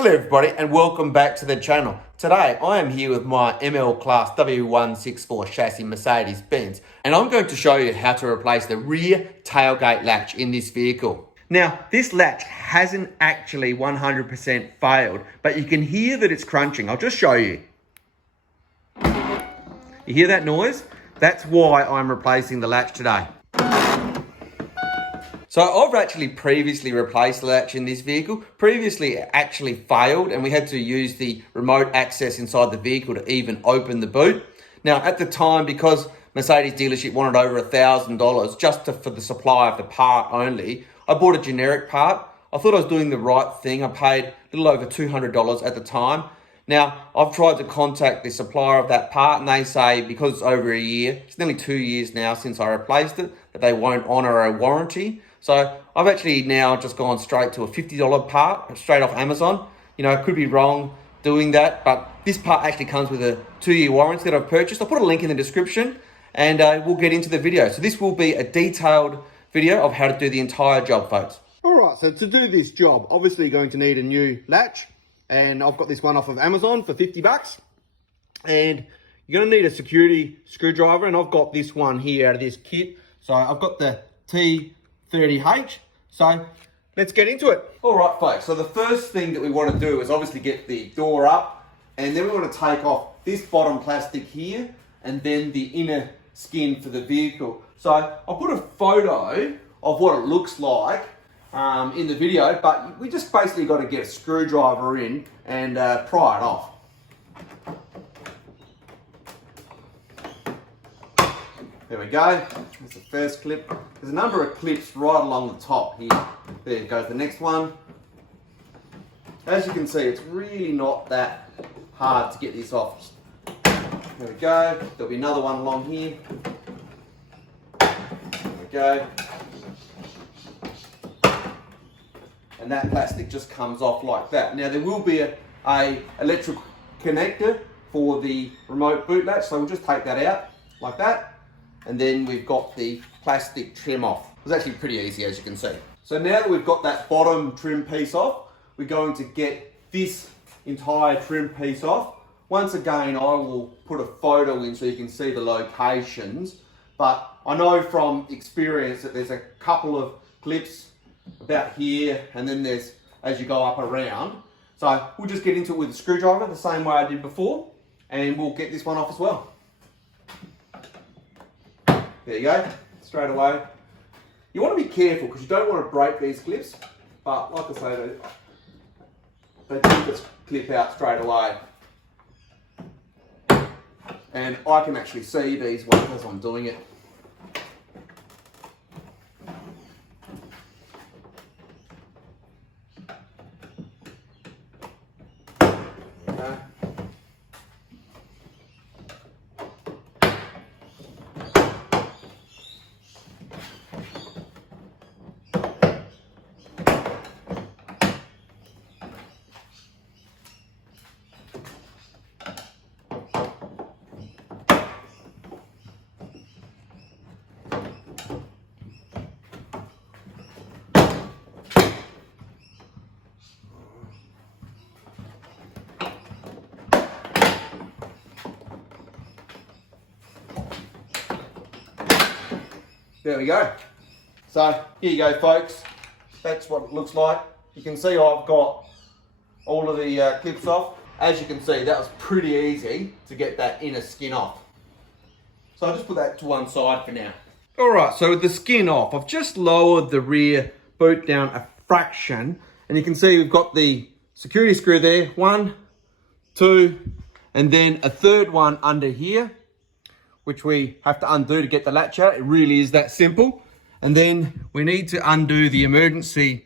Hello everybody and welcome back to the channel. Today I am here with my ML class W164 chassis Mercedes Benz and I'm going to show you how to replace the rear tailgate latch in this vehicle. Now this latch hasn't actually 100% failed, but you can hear that it's crunching. I'll just show you. You hear that noise? That's why I'm replacing the latch today. So I've actually previously replaced the latch in this vehicle. Previously it actually failed and we had to use the remote access inside the vehicle to even open the boot. Now at the time, because Mercedes dealership wanted over $1,000 just for the supply of the part only, I bought a generic part. I thought I was doing the right thing. I paid a little over $200 at the time. Now, I've tried to contact the supplier of that part and they say because it's over a year, it's nearly 2 years now since I replaced it, that they won't honour a warranty. So I've actually now just gone straight to a $50 part, straight off Amazon. You know, I could be wrong doing that, but this part actually comes with a 2-year warranty that I've purchased. I'll put a link in the description and we'll get into the video. So this will be a detailed video of how to do the entire job, folks. All right, so to do this job, obviously you're going to need a new latch. And I've got this one off of Amazon for 50 bucks. And you're gonna need a security screwdriver, and I've got this one here out of this kit. So I've got the T30H. So let's get into it. All right, folks, so the first thing that we want to do is obviously get the door up, and then we want to take off this bottom plastic here, and then the inner skin for the vehicle. So I'll put a photo of what it looks like in the video, but we just basically got to get a screwdriver in and pry it off. There we go. That's the first clip. There's a number of clips right along the top here. There goes the next one. As you can see, it's really not that hard to get this off. There we go. There'll be another one along here. There we go. And that plastic just comes off like that. Now there will be a electric connector for the remote boot latch, so we'll just take that out like that. And then we've got the plastic trim off. It was actually pretty easy, as you can see. So now that we've got that bottom trim piece off, we're going to get this entire trim piece off. Once again, I will put a photo in so you can see the locations, but I know from experience that there's a couple of clips about here, and then there's as you go up around. So we'll just get into it with a screwdriver the same way I did before, and we'll get this one off as well. There you go, straight away. You want to be careful because you don't want to break these clips, but like I say, they do just clip out straight away. And I can actually see these ones as I'm doing it. There we go. So here you go, folks. That's what it looks like. You can see I've got all of the clips off. As you can see, that was pretty easy to get that inner skin off. So I'll just put that to one side for now. All right, so with the skin off, I've just lowered the rear boot down a fraction, and you can see we've got the security screw there, 1, 2, and then a third one under here, which we have to undo to get the latch out. It really is that simple. And then we need to undo the emergency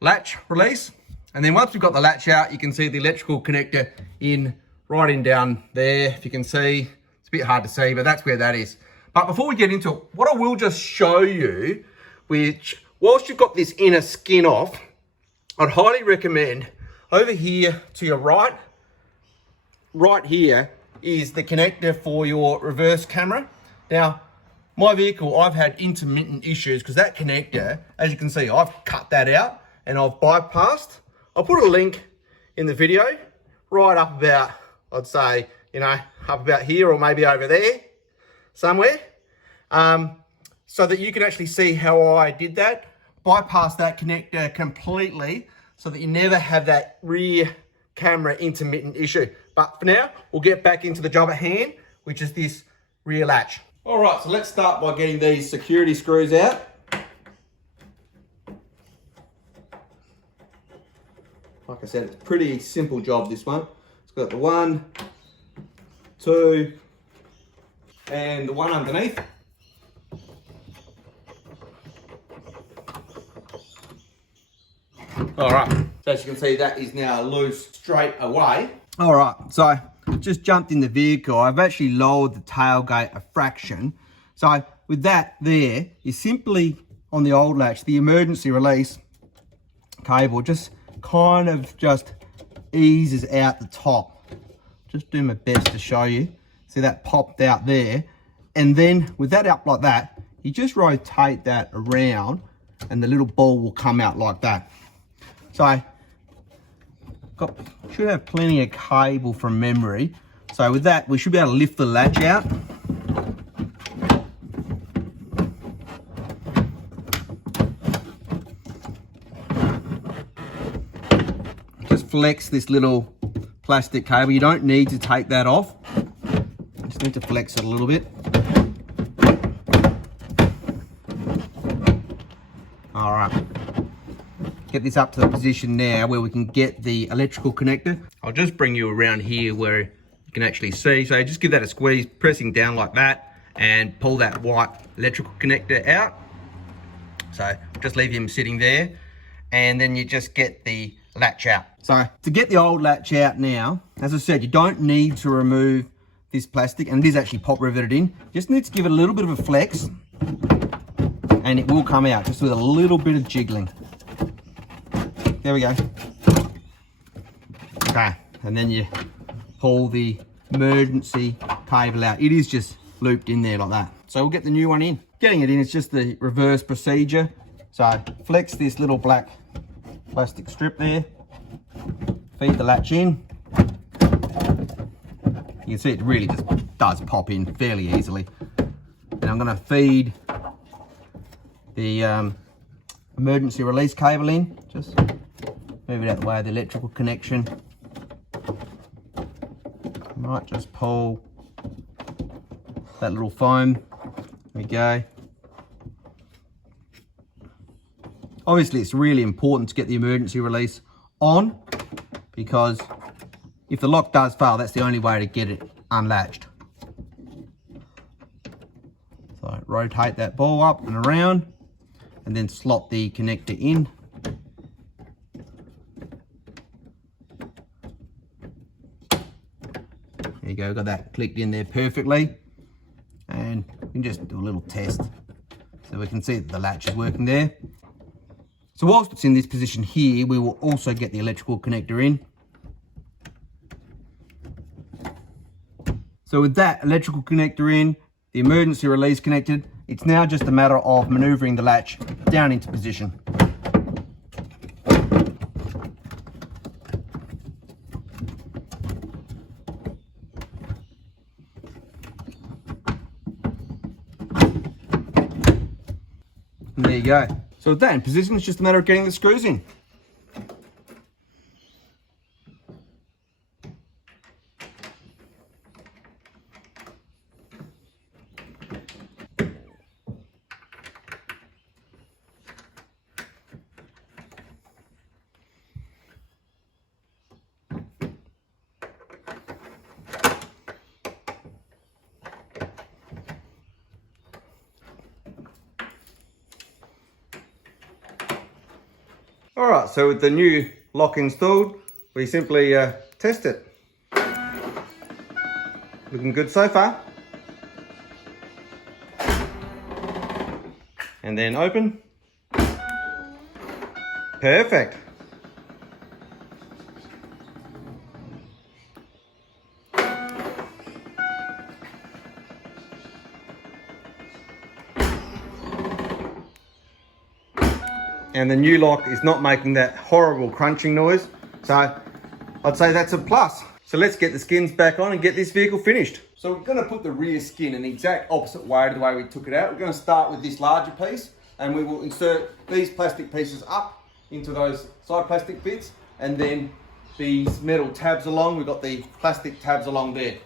latch release. And then once we've got the latch out, you can see the electrical connector right in down there. If you can see, it's a bit hard to see, but that's where that is. But before we get into it, what I will just show you, which whilst you've got this inner skin off, I'd highly recommend over here to your right here, is the connector for your reverse camera. Now, my vehicle, I've had intermittent issues because that connector, as you can see, I've cut that out and I've bypassed. I'll put a link in the video, right up about, I'd say, you know, up about here or maybe over there somewhere, so that you can actually see how I did that. Bypass that connector completely so that you never have that rear camera intermittent issue. But for now, we'll get back into the job at hand, which is this rear latch. All right, so let's start by getting these security screws out. Like I said, it's a pretty simple job, this one. It's got the 1, 2, and the one underneath. All right, so as you can see, that is now loose straight away. All right, so I've just jumped in the vehicle. I've actually lowered the tailgate a fraction. So with that there, you simply, on the old latch, the emergency release cable just kind of just eases out the top. Just do my best to show you. See that popped out there? And then with that up like that, you just rotate that around and the little ball will come out like that. So should have plenty of cable from memory. So with that, we should be able to lift the latch out. Just flex this little plastic cable. You don't need to take that off. You just need to flex it a little bit. All right. Get this up to the position now where we can get the electrical connector. I'll just bring you around here where you can actually see. So just give that a squeeze, pressing down like that, and pull that white electrical connector out. So just leave him sitting there, and then you just get the latch out. So to get the old latch out now, as I said, you don't need to remove this plastic, and it is actually pop riveted in. Just need to give it a little bit of a flex, and it will come out just with a little bit of jiggling. There we go. Okay, and then you pull the emergency cable out. It is just looped in there like that. So we'll get the new one in. Getting it in is just the reverse procedure. So flex this little black plastic strip there, feed the latch in. You can see it really just does pop in fairly easily. And I'm gonna feed the emergency release cable in. Just move it out the way of the electrical connection. Might just pull that little foam. There we go. Obviously, it's really important to get the emergency release on, because if the lock does fail, that's the only way to get it unlatched. So rotate that ball up and around, and then slot the connector in. There you go, got that clicked in there perfectly. And we can just do a little test so we can see that the latch is working there. So whilst it's in this position here, we will also get the electrical connector in. So with that electrical connector in, the emergency release connected, it's now just a matter of maneuvering the latch down into position. And there you go. So with that in position, it's just a matter of getting the screws in. All right, so with the new lock installed, we simply test it. Looking good so far. And then open. Perfect. And the new lock is not making that horrible crunching noise. So I'd say that's a plus. So let's get the skins back on and get this vehicle finished. So we're going to put the rear skin in the exact opposite way to the way we took it out. We're going to start with this larger piece, and we will insert these plastic pieces up into those side plastic bits, and then these metal tabs along. We've got the plastic tabs along there.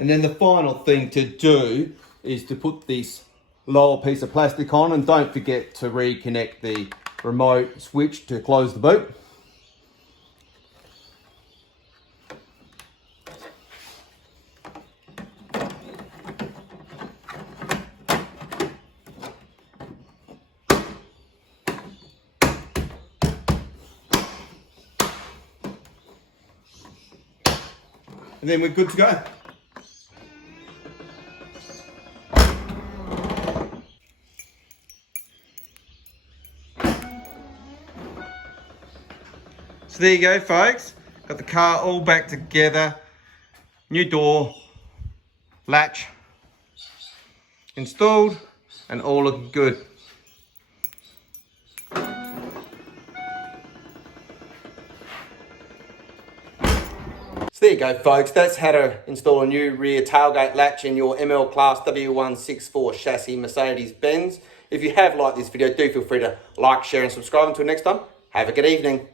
And then the final thing to do is to put this lower piece of plastic on, and don't forget to reconnect the remote switch to close the boot. And then we're good to go. So there you go, folks. Got the car all back together. New door, latch installed, and all looking good. So there you go, folks. That's how to install a new rear tailgate latch in your ML Class W164 chassis Mercedes Benz. If you have liked this video, do feel free to like, share and subscribe. Until next time, have a good evening.